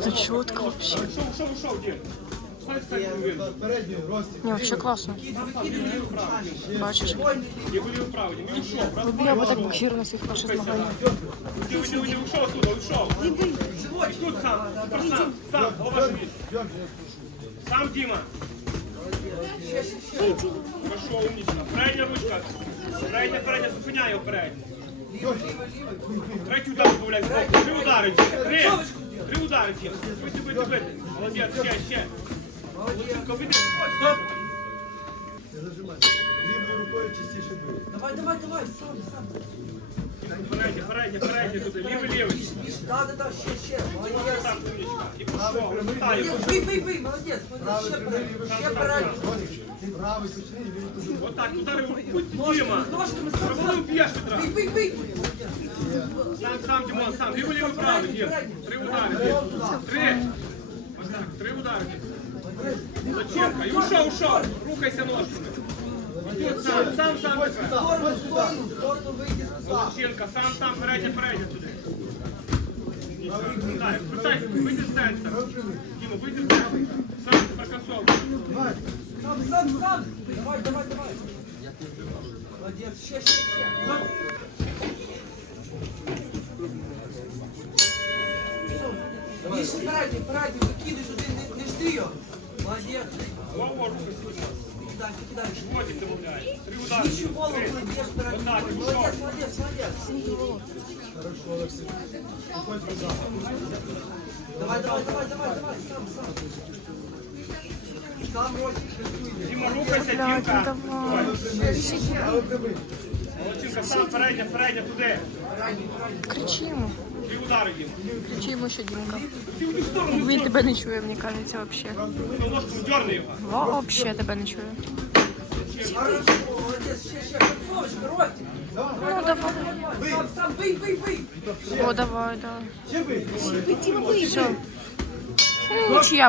это четко вообще. Ушов, ушов, ушов, Дім. Стань, стань, не видно. Передній рості. Не, вообще классно. Бачиш. Я буду вправо, не ушов. Раз, Ну, Я бы так боксирую на своих ваших змаганнях. Уйди, уйди, уйди, ушов оттуда, ушов. І тут сам, тепер сам, сам, голова живіт. Сам, Діма. Хорошо, умничка. Передня ручка. Передня, передня, зупиняй його передня. Третій удар добавляй збоку. Три удари. Три. Три удари, Діма. Бити, бити, бити. Молодець, ще, ще. Молодчинка, бити. Стоп. Не зажимай. Лівою рукою частіше бий. Давай, давай, давай, сам, сам. Передня, передня, передня туди. Лівий, лівий. Да, да, да, ще, ще. Молодець. Так, умничка. І пішов. Вертаю. Молодець, бий, бий, бий, молодець, молодець, ще перед, ще перед. Правий точний, лівий туди. Отак, удари. Будь Діма. Ножками, ножками, сам, Пробуй, сам. б'єш відразу. Бий, бий, бий. Молодець. Сам, сам, Дімон, сам. Лівий, лівий, правий. Дім. Три удари. Дім. Три. Ось так, три удари. Дім. Зачепка. І ушов, ушов. Рухайся ножками. Тут сам, сам, сам. тепер. В сторону, в сторону, в сторону вийди сюди. Молодчинка, сам, сам, передня, передня туди. Так, питай, вийди з центра. Діма, вийди з центра. Сам, прокасовуй. Сам, сам, сам. Давай, давай, давай. Молодець, ще, ще, ще. Все. Більше передній, передній, викидай туди, не, не жди його. Молодець. Голову рухайся. Кидай, кидай. Потім домовляєш. Три удари. Більше Дім. голову Три. кладеш передній. Отак, і Молодець, пішов. молодець, молодець. Хорошо, Олексій. Виходь назад. Давай, давай, давай, давай, давай, сам, сам. Сам ротик працює. Діма, рухайся, Блядь, ну Дімка. давай. Але прямий. Молодчинка, сам, передня, передня, туди. Кричимо. Три удари, Дім. Кричимо ще, Дімка. Ти в ту сторону Він тебе не чує, мені кажеться, вообще. сторону ножку дерни його. Вообще тебе не чує. Хорошо, молодець, ще, ще. Концовочка, ротик. Ну давай. Сам, сам, бий, бий, бий. О, давай, давай. Ще бий. Все. Нічия